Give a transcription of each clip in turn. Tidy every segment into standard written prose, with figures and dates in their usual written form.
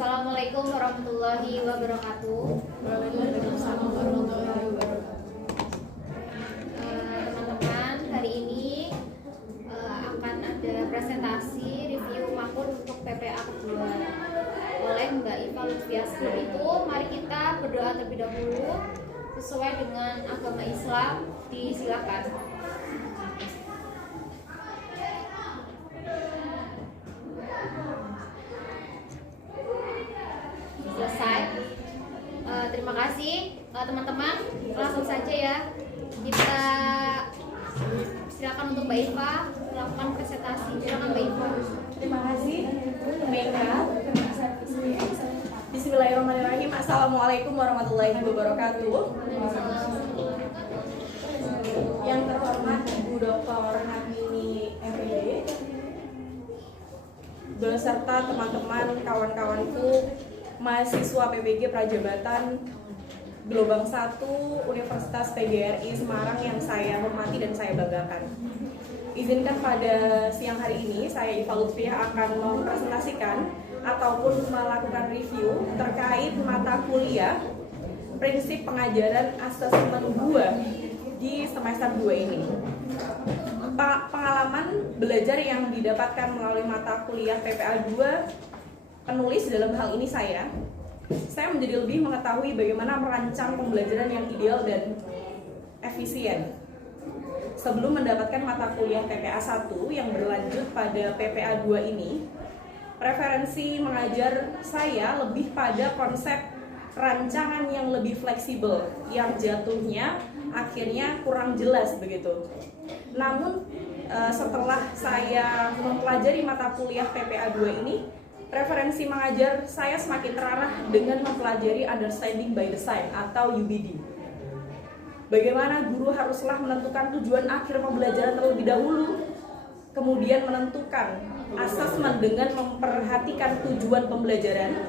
Assalamualaikum warahmatullahi wabarakatuh. Waalaikumsalam warahmatullahi wabarakatuh. Teman-teman, hari ini akan ada presentasi review makul untuk PPA kedua oleh Mbak Iva Lutfiah. Sebelum itu, mari kita berdoa terlebih dahulu sesuai dengan agama Islam. Disilakan. Selesai. Terima kasih teman-teman. Langsung saja ya. Kita silakan untuk Mbak Iva melakukan presentasi. Silakan Mbak Iva. Terima kasih, Meka. Bismillahirrahmanirrahim. Assalamualaikum warahmatullahi wabarakatuh. Yang terhormat Ibu Dr. Hamini MPD, beserta teman-teman kawan-kawanku mahasiswa PBG Prajabatan Gelombang 1 Universitas PGRI Semarang yang saya hormati dan saya banggakan. Izinkan pada siang hari ini saya Iva Lutfiah akan mempresentasikan ataupun melakukan review terkait mata kuliah prinsip pengajaran asesmen 2 di semester 2 ini. Pengalaman belajar yang didapatkan melalui mata kuliah PPA 2 penulis dalam hal ini saya menjadi lebih mengetahui bagaimana merancang pembelajaran yang ideal dan efisien. Sebelum mendapatkan mata kuliah PPA 1 yang berlanjut pada PPA 2 ini, preferensi mengajar saya lebih pada konsep rancangan yang lebih fleksibel, yang jatuhnya akhirnya kurang jelas begitu. Namun setelah saya mempelajari mata kuliah PPA 2 ini, preferensi mengajar saya semakin terarah dengan mempelajari Understanding by Design atau UBD. Bagaimana guru haruslah menentukan tujuan akhir pembelajaran terlebih dahulu, kemudian menentukan asesmen dengan memperhatikan tujuan pembelajaran,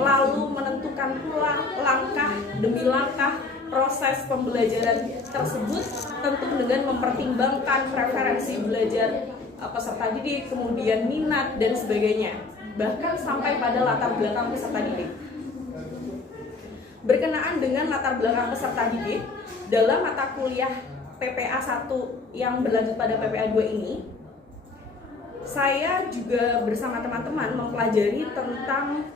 lalu menentukan pula langkah demi langkah proses pembelajaran tersebut, tentu dengan mempertimbangkan preferensi belajar peserta didik, kemudian minat dan sebagainya, bahkan sampai pada latar belakang peserta didik. Berkenaan dengan latar belakang peserta didik, dalam mata kuliah PPA 1 yang berlanjut pada PPA 2 ini, saya juga bersama teman-teman mempelajari tentang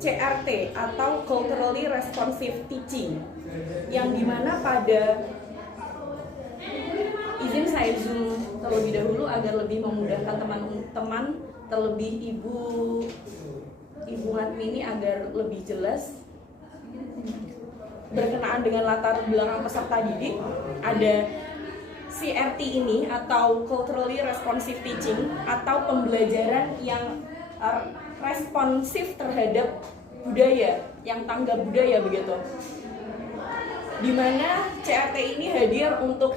CRT atau Culturally Responsive Teaching, yang dimana pada izin saya zoom terlebih dahulu agar lebih memudahkan teman-teman, terlebih Ibu Ngatmini agar lebih jelas. Berkenaan dengan latar belakang peserta didik, ada CRT ini atau Culturally Responsive Teaching atau pembelajaran yang responsif terhadap budaya, yang tanggap budaya begitu. Dimana CRT ini hadir untuk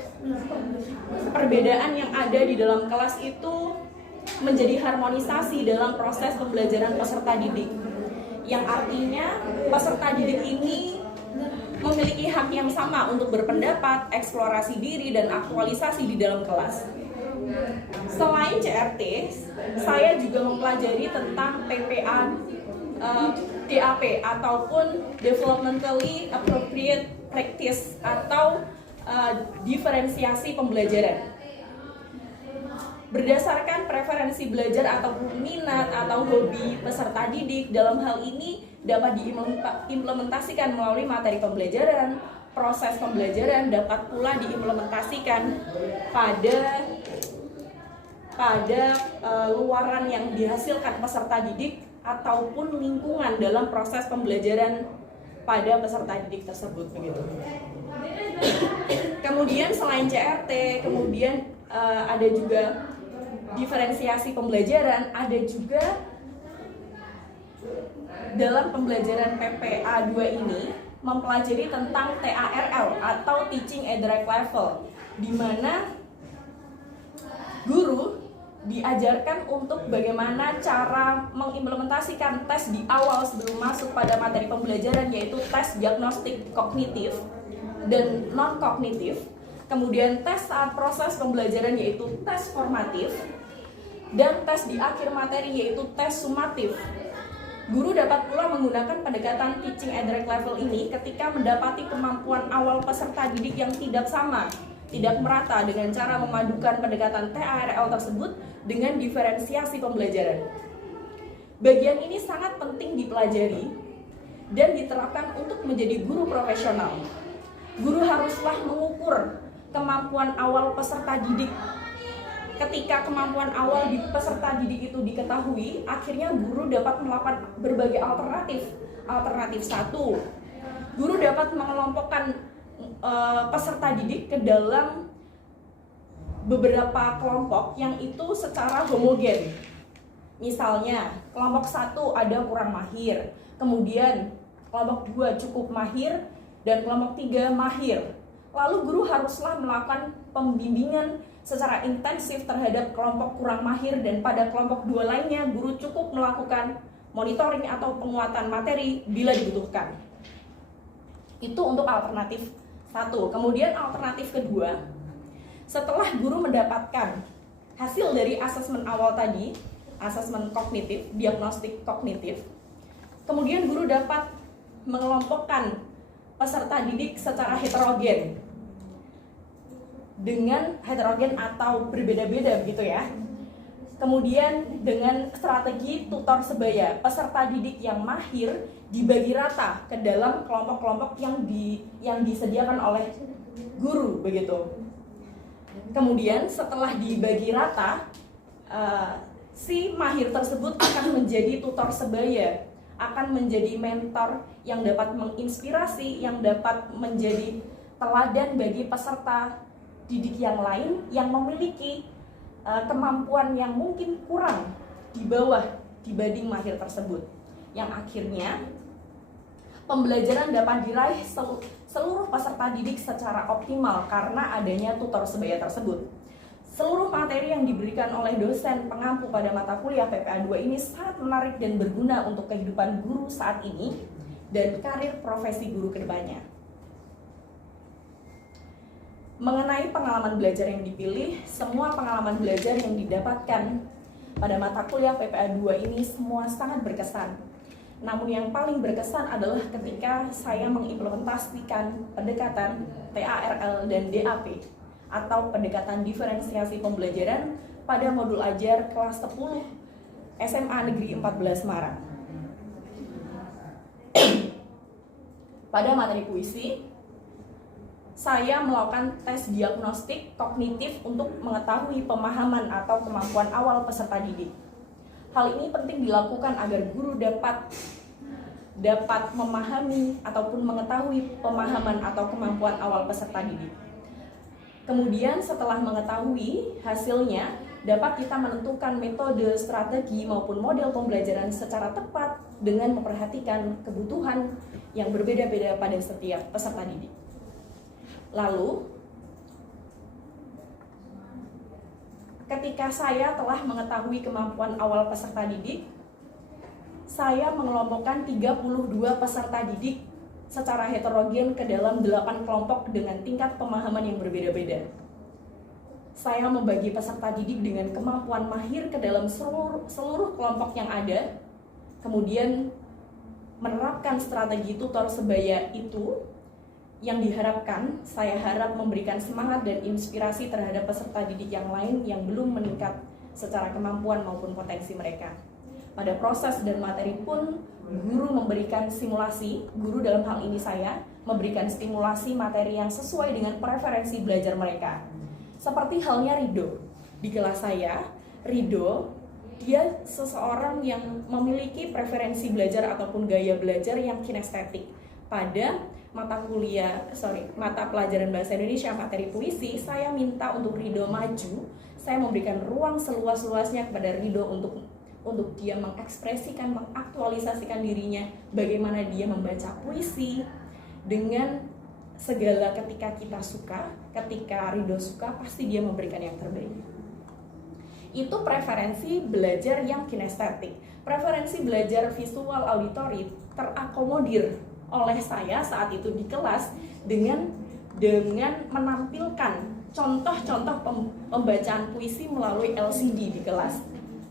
perbedaan yang ada di dalam kelas itu menjadi harmonisasi dalam proses pembelajaran peserta didik, yang artinya peserta didik ini memiliki hak yang sama untuk berpendapat, eksplorasi diri, dan aktualisasi di dalam kelas. Selain CRT, saya juga mempelajari tentang PPA DAP ataupun Developmentally Appropriate Practice atau diferensiasi pembelajaran. Berdasarkan preferensi belajar ataupun minat atau hobi peserta didik, dalam hal ini dapat diimplementasikan melalui materi pembelajaran. Proses pembelajaran dapat pula diimplementasikan pada luaran yang dihasilkan peserta didik ataupun lingkungan dalam proses pembelajaran pada peserta didik tersebut begitu. Kemudian selain CRT, kemudian ada juga diferensiasi pembelajaran, ada juga dalam pembelajaran PPA 2 ini mempelajari tentang TARL atau Teaching at the Right Level, di mana guru diajarkan untuk bagaimana cara mengimplementasikan tes di awal sebelum masuk pada materi pembelajaran, yaitu tes diagnostik kognitif dan non-kognitif, kemudian tes saat proses pembelajaran yaitu tes formatif, dan tes di akhir materi yaitu tes sumatif. Guru dapat pula menggunakan pendekatan teaching at direct level ini ketika mendapati kemampuan awal peserta didik yang tidak sama, tidak merata, dengan cara memadukan pendekatan TARL tersebut dengan diferensiasi pembelajaran. Bagian ini sangat penting dipelajari dan diterapkan untuk menjadi guru profesional. Guru haruslah mengukur kemampuan awal peserta didik. Ketika kemampuan awal di peserta didik itu diketahui, akhirnya guru dapat melakukan berbagai alternatif. Alternatif satu, guru dapat mengelompokkan peserta didik ke dalam beberapa kelompok yang itu secara homogen. Misalnya, kelompok 1 ada kurang mahir, kemudian kelompok 2 cukup mahir, dan kelompok 3 mahir. Lalu guru haruslah melakukan pembimbingan secara intensif terhadap kelompok kurang mahir, dan pada kelompok 2 lainnya guru cukup melakukan monitoring atau penguatan materi bila dibutuhkan. Itu untuk alternatif 1. Kemudian alternatif kedua, setelah guru mendapatkan hasil dari asesmen awal tadi, asesmen kognitif, diagnostik kognitif, kemudian guru dapat mengelompokkan peserta didik secara heterogen, dengan heterogen atau berbeda-beda begitu ya. Kemudian dengan strategi tutor sebaya, peserta didik yang mahir dibagi rata ke dalam kelompok-kelompok yang disediakan oleh guru begitu. Kemudian setelah dibagi rata, si mahir tersebut akan menjadi tutor sebaya, akan menjadi mentor yang dapat menginspirasi, yang dapat menjadi teladan bagi peserta didik yang lain yang memiliki kemampuan yang mungkin kurang di bawah dibanding mahir tersebut, yang akhirnya pembelajaran dapat diraih seluruh peserta didik secara optimal karena adanya tutor sebaya tersebut. Seluruh materi yang diberikan oleh dosen pengampu pada mata kuliah PPA 2 ini sangat menarik dan berguna untuk kehidupan guru saat ini dan karir profesi guru kedepannya. Mengenai pengalaman belajar yang dipilih, semua pengalaman belajar yang didapatkan pada mata kuliah PPA 2 ini semua sangat berkesan. Namun yang paling berkesan adalah ketika saya mengimplementasikan pendekatan TARL dan DAP atau pendekatan diferensiasi pembelajaran pada modul ajar kelas 10 SMA Negeri 14 Marak. Pada materi puisi, saya melakukan tes diagnostik kognitif untuk mengetahui pemahaman atau kemampuan awal peserta didik. Hal ini penting dilakukan agar guru dapat memahami ataupun mengetahui pemahaman atau kemampuan awal peserta didik. Kemudian setelah mengetahui hasilnya, dapat kita menentukan metode, strategi maupun model pembelajaran secara tepat dengan memperhatikan kebutuhan yang berbeda-beda pada setiap peserta didik. Lalu, ketika saya telah mengetahui kemampuan awal peserta didik, saya mengelompokkan 32 peserta didik secara heterogen ke dalam 8 kelompok dengan tingkat pemahaman yang berbeda-beda. Saya membagi peserta didik dengan kemampuan mahir ke dalam seluruh kelompok yang ada, kemudian menerapkan strategi tutor sebaya itu yang diharapkan, saya harap memberikan semangat dan inspirasi terhadap peserta didik yang lain yang belum meningkat secara kemampuan maupun potensi mereka. Pada proses dan materi pun, guru memberikan simulasi, guru dalam hal ini saya, memberikan stimulasi materi yang sesuai dengan preferensi belajar mereka. Seperti halnya Rido. Di kelas saya, Rido, dia seseorang yang memiliki preferensi belajar ataupun gaya belajar yang kinestetik. Pada mata pelajaran bahasa Indonesia materi puisi, saya minta untuk Rido maju. Saya memberikan ruang seluas-luasnya kepada Rido untuk dia mengekspresikan, mengaktualisasikan dirinya, bagaimana dia membaca puisi dengan segala. Ketika kita suka, ketika Rido suka, pasti dia memberikan yang terbaik. Itu preferensi belajar yang kinestetik. Preferensi belajar visual auditori terakomodir oleh saya saat itu di kelas dengan menampilkan contoh-contoh pembacaan puisi melalui LCD di kelas,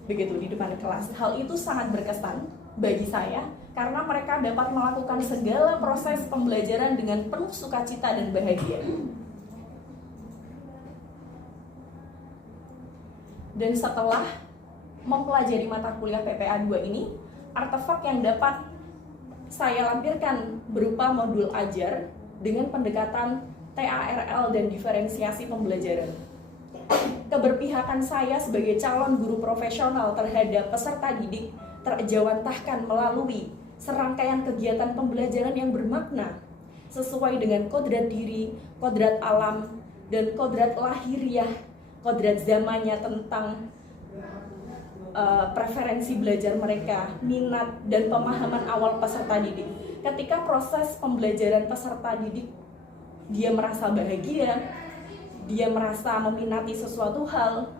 begitu di depan kelas. Hal itu sangat berkesan bagi saya karena mereka dapat melakukan segala proses pembelajaran dengan penuh sukacita dan bahagia. Dan setelah mempelajari mata kuliah PPA 2 ini, artefak yang dapat saya lampirkan berupa modul ajar dengan pendekatan TARL dan diferensiasi pembelajaran. Keberpihakan saya sebagai calon guru profesional terhadap peserta didik terjawantahkan melalui serangkaian kegiatan pembelajaran yang bermakna sesuai dengan kodrat diri, kodrat alam, dan kodrat lahiriah, kodrat zamannya tentang preferensi belajar mereka, minat, dan pemahaman awal peserta didik. Ketika proses pembelajaran peserta didik, dia merasa bahagia, dia merasa meminati sesuatu hal,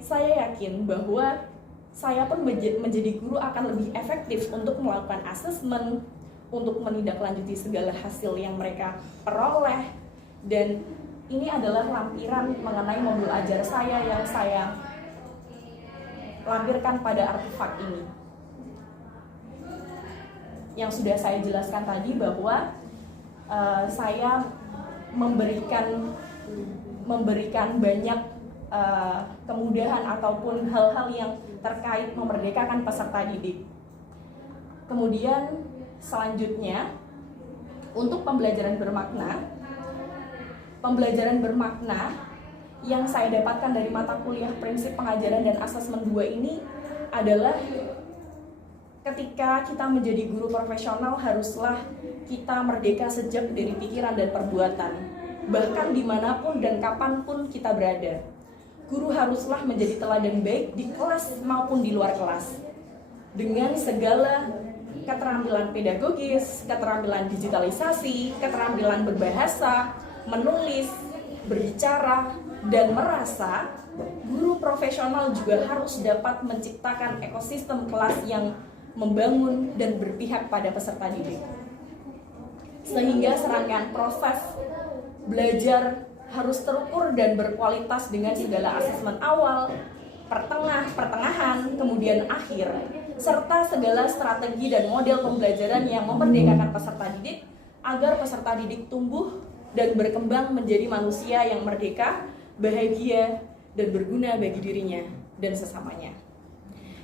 saya yakin bahwa saya pun menjadi guru akan lebih efektif untuk melakukan asesmen, untuk menindaklanjuti segala hasil yang mereka peroleh. Dan ini adalah lampiran mengenai modul ajar saya yang saya lampirkan pada artefak ini. Yang sudah saya jelaskan tadi bahwa saya memberikan banyak kemudahan ataupun hal-hal yang terkait memerdekakan peserta didik. Kemudian selanjutnya untuk pembelajaran bermakna yang saya dapatkan dari mata kuliah prinsip pengajaran dan asesmen 2 ini adalah ketika kita menjadi guru profesional haruslah kita merdeka sejak dari pikiran dan perbuatan, bahkan dimanapun dan kapanpun kita berada. Guru haruslah menjadi teladan baik di kelas maupun di luar kelas, dengan segala keterampilan pedagogis, keterampilan digitalisasi, keterampilan berbahasa, menulis, berbicara, dan merasa. Guru profesional juga harus dapat menciptakan ekosistem kelas yang membangun dan berpihak pada peserta didik, sehingga serangkaian proses belajar harus terukur dan berkualitas dengan segala asesmen awal, pertengahan, kemudian akhir, serta segala strategi dan model pembelajaran yang memerdekakan peserta didik agar peserta didik tumbuh dan berkembang menjadi manusia yang merdeka, bahagia, dan berguna bagi dirinya dan sesamanya.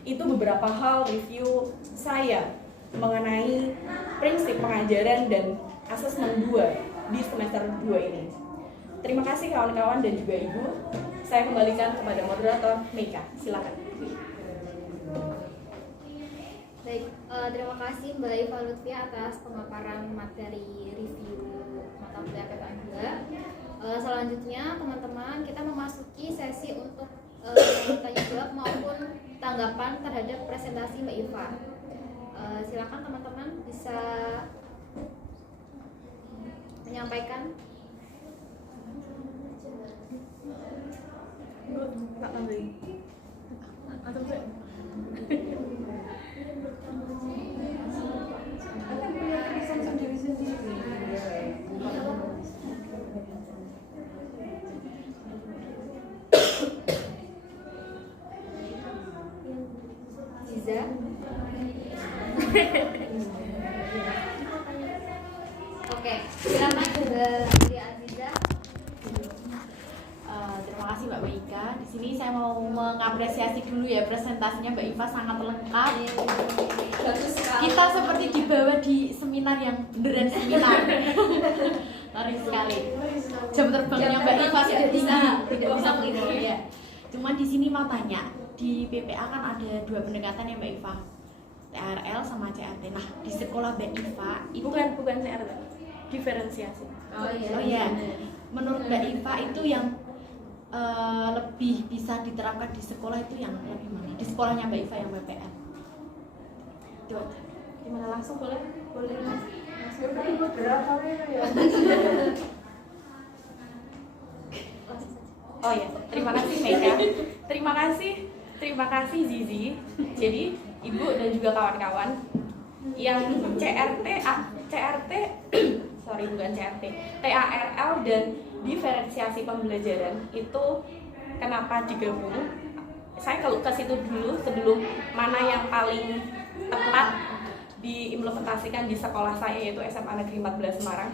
Itu beberapa hal review saya mengenai prinsip pengajaran dan asesmen 2 di semester 2 ini. Terima kasih kawan-kawan dan juga Ibu. Saya kembalikan kepada moderator Meika. Silakan. Baik, terima kasih Mbak Iva Lutfia atas pemaparan materi review mata kuliah PPA 2. Selanjutnya teman-teman kita memasuki sesi untuk tanya jawab maupun tanggapan terhadap presentasi Mbak Iva. Silakan teman-teman bisa menyampaikan. Pak tambahin. Atau enggak? Ziza. Oke, silakan Mbak Aziza. Terima kasih Mbak Meika. Di sini saya mau mengapresiasi dulu ya presentasinya Mbak Iva sangat lengkap. Kita seperti dibawa di seminar yang beneran seminar. Menarik sekali. Jam terbangnya Mbak Iva sudah tidak bisa mengikuti ya. Cuman di sini mau tanya, di PPA kan ada 2 pendekatan ya Mbak Iva, TRL sama CRT. Nah di sekolah Mbak Iva itu bukan CRT, diferensiasi. Oh iya. Menurut Mbak Iva itu yang lebih bisa diterapkan di sekolah itu yang lebih mana? Di sekolahnya Mbak Iva yang PPN. Gimana langsung boleh Mas. Oh ya, terima kasih Meika. Terima kasih Zizi. Jadi Ibu dan juga kawan-kawan yang TARL dan diferensiasi pembelajaran itu kenapa digabung? Saya kalau ke situ dulu sebelum mana yang paling tepat diimplementasikan di sekolah saya, yaitu SMA Negeri 14 Semarang.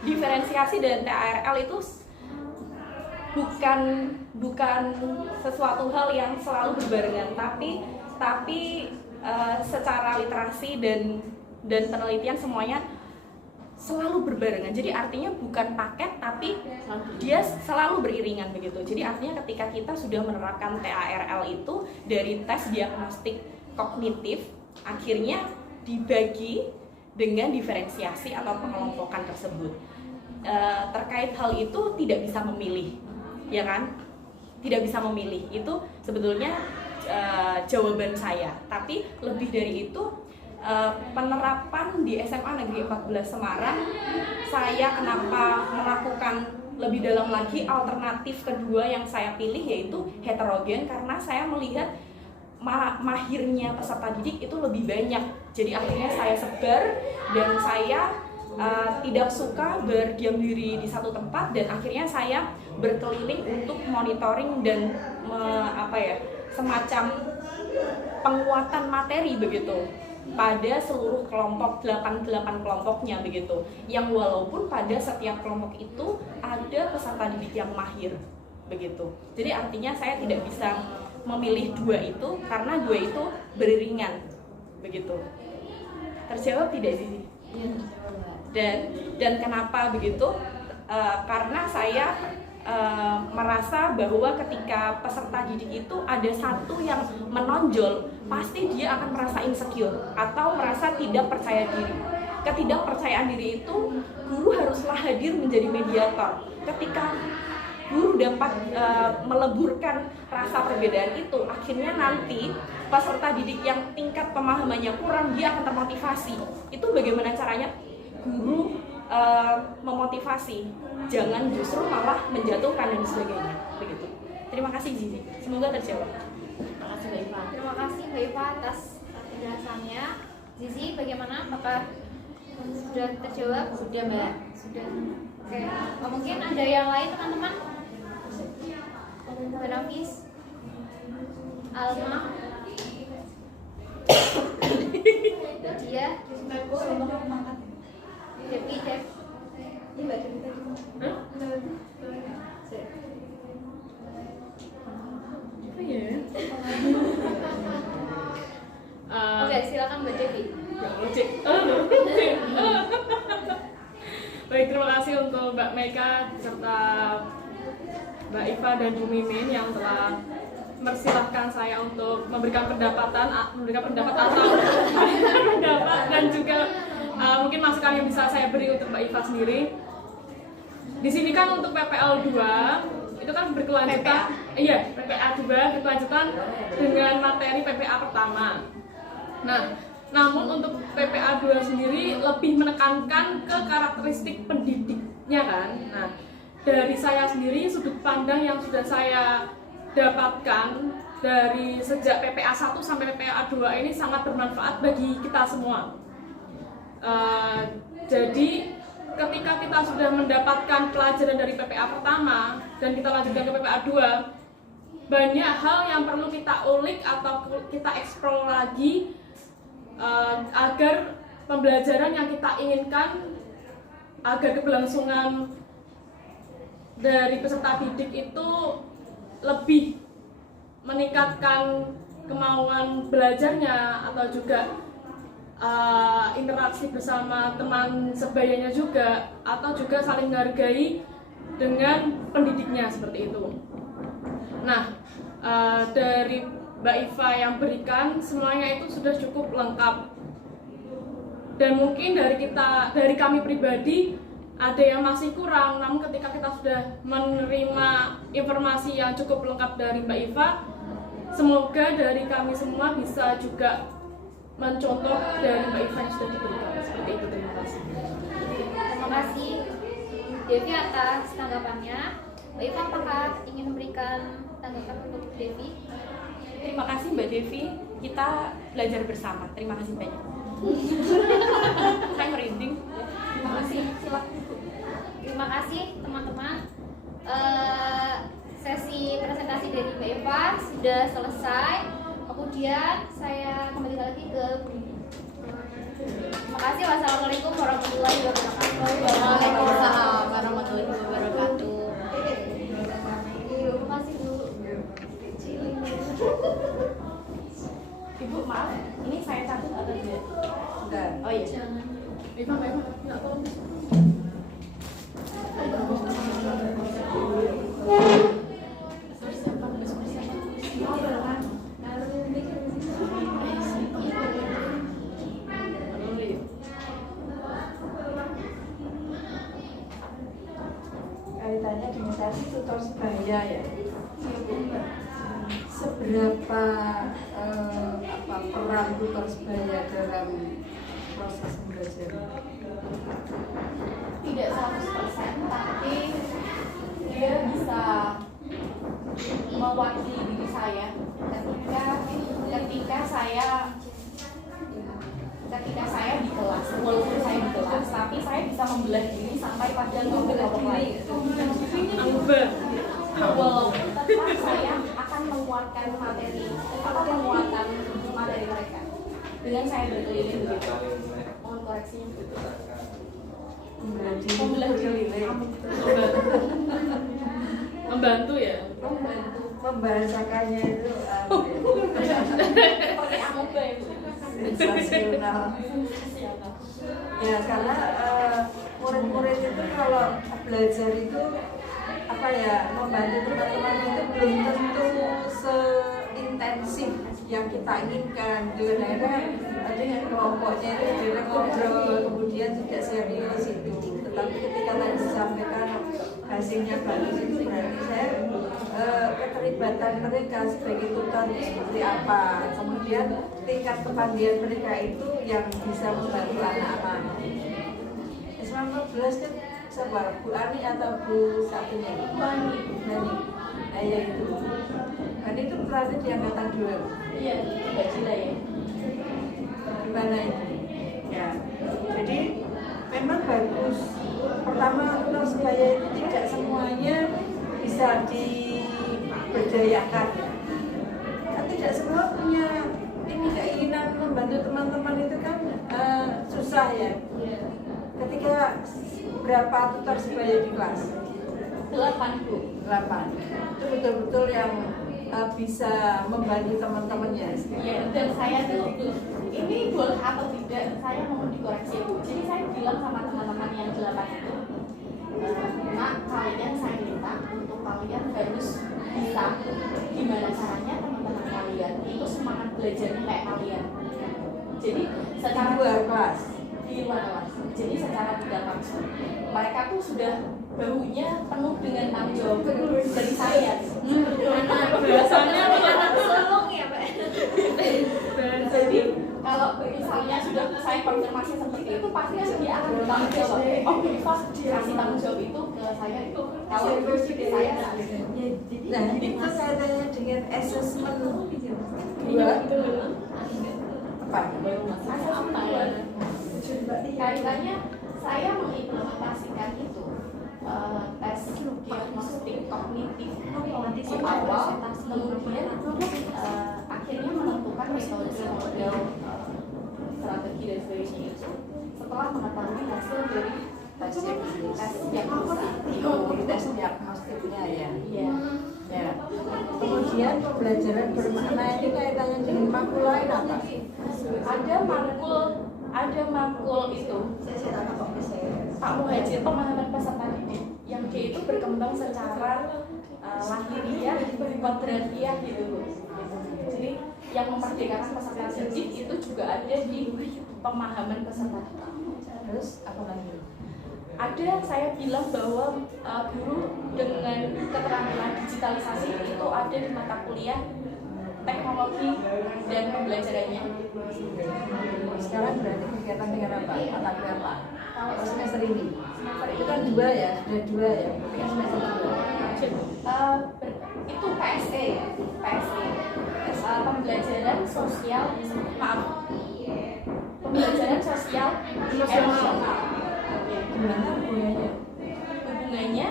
Diferensiasi dan TARL itu bukan sesuatu hal yang selalu berbarengan, tapi secara literasi dan penelitian semuanya selalu berbarengan. Jadi artinya bukan paket, tapi dia selalu beriringan begitu. Jadi artinya ketika kita sudah menerapkan TARL itu dari tes diagnostik kognitif, akhirnya dibagi dengan diferensiasi atau pengelompokan tersebut. Terkait hal itu tidak bisa memilih, ya kan? Tidak bisa memilih, itu sebetulnya jawaban saya. Tapi lebih dari itu, penerapan di SMA Negeri 14 Semarang, saya kenapa melakukan lebih dalam lagi, alternatif kedua yang saya pilih yaitu heterogen, karena saya melihat mahirnya peserta didik itu lebih banyak. Jadi akhirnya saya sebar dan saya tidak suka berdiam diri di satu tempat, dan akhirnya saya berkeliling untuk monitoring dan semacam penguatan materi begitu pada seluruh kelompok, 88 kelompoknya begitu, yang walaupun pada setiap kelompok itu ada peserta didik yang mahir begitu. Jadi artinya saya tidak bisa memilih dua itu karena dua itu beriringan begitu. Terjawab tidak sih? Dan kenapa begitu? Karena saya merasa bahwa ketika peserta didik itu ada satu yang menonjol, pasti dia akan merasa insecure atau merasa tidak percaya diri. Ketidakpercayaan diri itu, guru haruslah hadir menjadi mediator. Ketika guru dapat meleburkan rasa perbedaan itu, akhirnya nanti peserta didik yang tingkat pemahamannya kurang, dia akan termotivasi. Itu bagaimana caranya guru memotivasi, jangan justru malah menjatuhkan dan sebagainya begitu. Terima kasih Zizi, semoga terjawab. Terima kasih Mbak Iva. Terima kasih Mbak Iva atas penjelasannya. Zizi, bagaimana? Apakah sudah terjawab? Sudah Mbak. Sudah. Oke. Mungkin ada yang lain teman-teman? Mbak Nafis, Alma, Dia, Devi, Dev. Ini Mbak Devi tadi. Apa ya? Oke, silakan Mbak Devi. Baik, terima kasih untuk Mbak Meka serta Mbak Iva dan Bu Mimin yang telah mempersilahkan saya untuk memberikan pendapat atau pendapat dan juga mungkin masukan yang bisa saya beri untuk Mbak Iva sendiri. Di sini kan untuk PPL 2 itu kan berkelanjutan, PPA 2 berkelanjutan dengan materi PPA pertama. Nah, namun untuk PPA 2 sendiri lebih menekankan ke karakteristik pendidiknya kan. Nah, dari saya sendiri sudut pandang yang sudah saya dapatkan dari sejak PPA 1 sampai PPA 2 ini sangat bermanfaat bagi kita semua. Jadi ketika kita sudah mendapatkan pelajaran dari PPA pertama dan kita lanjutkan ke PPA 2, banyak hal yang perlu kita ulik atau kita eksplor lagi agar pembelajaran yang kita inginkan, agar keberlangsungan dari peserta didik itu lebih meningkatkan kemauan belajarnya atau juga interaksi bersama teman sebayanya juga, atau juga saling menghargai dengan pendidiknya seperti itu. Nah, dari Mbak Iva yang berikan semuanya itu sudah cukup lengkap, dan mungkin dari kami pribadi ada yang masih kurang. Namun ketika kita sudah menerima informasi yang cukup lengkap dari Mbak Iva, semoga dari kami semua bisa juga mencontoh dari Mbak Iva yang sudah diberikan. Seperti itu, terima kasih. Terima kasih Devi atas tanggapannya. Mbak Iva, apakah ingin memberikan tanggapan untuk Devi? Terima kasih Mbak Devi, kita belajar bersama. Terima kasih banyak. Saya merinding. Terima kasih, silakan. Terima kasih teman-teman. Sesi presentasi dari Mbak Eva sudah selesai. Aku Kemudian saya kembali lagi ke terima kasih. Wassalamualaikum warahmatullahi wabarakatuh. Waalaikumsalam warahmatullahi wabarakatuh. Terima kasih Bu. Ibu maaf, ini saya catat atau tidak? Enggak. Oh iya. Jangan. Iva, nggak tolong. Kaitannya dengan tadi tutor sebaya ya. Seberapa peran tutor sebaya dalam proses pembelajaran? Tidak 100%, tapi dia bisa mewakili diri saya ketika saya di kelas, walaupun saya di kelas, tapi saya bisa membelah diri sampai pada kelompok lain. Walaupun tetap saya akan menguatkan materi mereka dengan saya berkeliling begitu. Mohon koreksinya. Membelah diri. Membantu ya. Membahasakannya itu Pakai amoeba ya, Bu. sensasional. Ya karena murid-murid itu kalau belajar itu apa ya, membantu teman-teman itu belum tentu seintensif yang kita inginkan. Kadang-kadang ada yang kelompoknya itu jadi ngobrol, kemudian tidak serius itu. Tetapi ketika tadi disampaikan hasilnya bagus itu berarti saya keterlibatan mereka sebagai tutor itu seperti apa, kemudian tingkat kepandaian mereka itu yang bisa membantu anak-anak. SMA 14 kan siapa? Bu Ani atau Bu satunya? Bani. Nah ya itu. Ani itu perannya di angkatan 2. Iya, Mbak Cila ya. Gimana itu? Ya. Jadi memang bagus. Pertama tutor sebaya itu tidak semuanya bisa diberdayakan. Kan tidak semua punya ini keinginan membantu teman-teman itu kan susah ya. Ketika berapa tutor sebaya di kelas? 8, Bu. 8. Itu betul-betul yang bisa membantu teman-temannya. Iya, dan saya tuh ini boleh atau tidak, saya mau dikoreksi ya, Bu. Jadi saya bilang sama teman-teman yang 8 itu, Mak, kalian saya minta untuk kalian harus bisa gimana caranya teman-teman kalian itu semangat belajarnya kayak kalian. Jadi secara Di luar kelas. di luar kelas. Jadi secara tidak langsung mereka tuh sudah bahunya penuh dengan tanggung jawab dari saya. Biasanya Anak sulung ya, Pak. Jadi kalau misalnya sudah saya konfirmasi seperti itu, pasti kan dia akan bertanggung jawab. Oh, Pak, kasih tanggung jawab itu ke saya itu. Kalau saya Nah, itu kaitannya dengan assessment iya, dua. Apa? kaitannya saya mengimplementasikan itu tes diagnostik kognitif di awal, kemudian akhirnya menentukan metode model strategi dan sebagainya itu setelah mengetahui hasil dari tes diagnosa. Tes diagnostiknya ya. Iya. Ya. Kemudian pembelajaran bermakna ini kaitannya dengan makul lain apa? Ada makul itu Pak Muhajir, pemahaman peserta didik yang dia itu berkembang secara lahiriah, kodratiah gitu, Bu. Jadi yang memerdekakan peserta didik itu juga ada di pemahaman peserta didik. Terus apa lagi? Ada, saya bilang bahwa guru dengan keterampilan digitalisasi itu ada di mata kuliah teknologi dan pembelajarannya. Sekarang berarti kegiatan dengan apa? Mata kuliah apa? Kalau semester ini? Itu kan 2 ya, sudah 2 ya. Berarti kan semester 2. Itu PSE ya, PSE. Pembelajaran sosial, pembelajaran sosial emosional. Gimana hubungannya? Hubungannya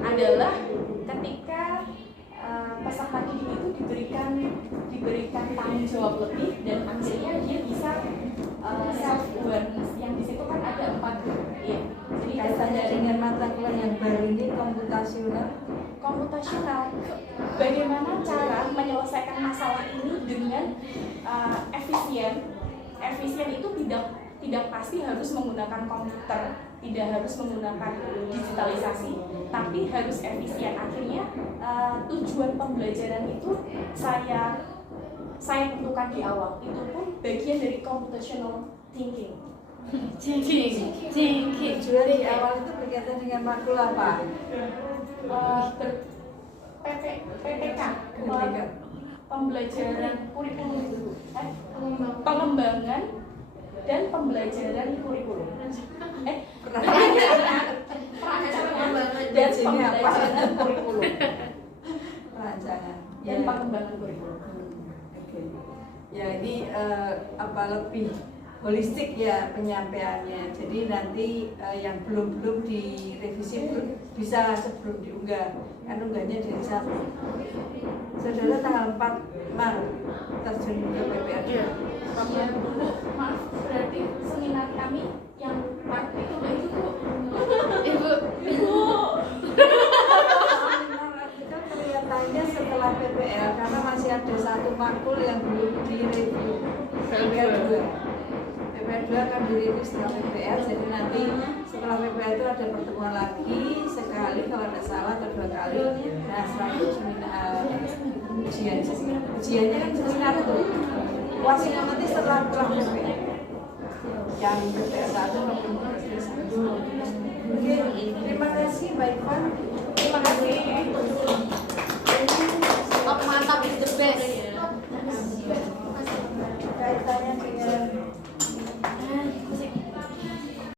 adalah ketika peserta didik itu diberikan diberikan tanggung jawab lebih dan akhirnya dia bisa self awareness. Yang di situ kan ada 4 ya. Jadi Kaitannya dengan mata kuliah yang baru ini komputasional, bagaimana cara menyelesaikan masalah ini dengan efisien. Efisien itu tidak pasti harus menggunakan komputer, tidak harus menggunakan digitalisasi, tapi harus efisien. Akhirnya tujuan pembelajaran itu saya tentukan di awal, itu pun bagian dari computational thinking. tujuan di awal itu berkaitan dengan makul apa? PPK, pembelajaran kurikulum itu, pengembangan dan pembelajaran kurikulum. Perancangan dan pembelajaran kurikulum. Perancangan Dan pengembangan kurikulum. Oke. Ya ini lebih holistik ya penyampaiannya. Jadi nanti yang belum direvisi bisa sebelum diunggah. Kan unggahnya dari 1. Saudara tanggal 4 Maret terjun ke PPR. Ya, dulu maaf berarti seminar kami yang Maret itu Ibu. Seminar kita kelihatannya setelah PPL karena masih ada 1 makul yang belum direview. PPL 2 akan direview setelah PPL, jadi nanti setelah PPL itu ada pertemuan lagi sekali kalau tidak salah atau 2 kali. Nah setelah itu seminar ujiannya kan seminar itu uasnya nanti setelah PPL yang PPL 1 maupun PPL 1. Oke, terima kasih Mbak Ivan. Terima kasih. Mantap, is the best. Kaitannya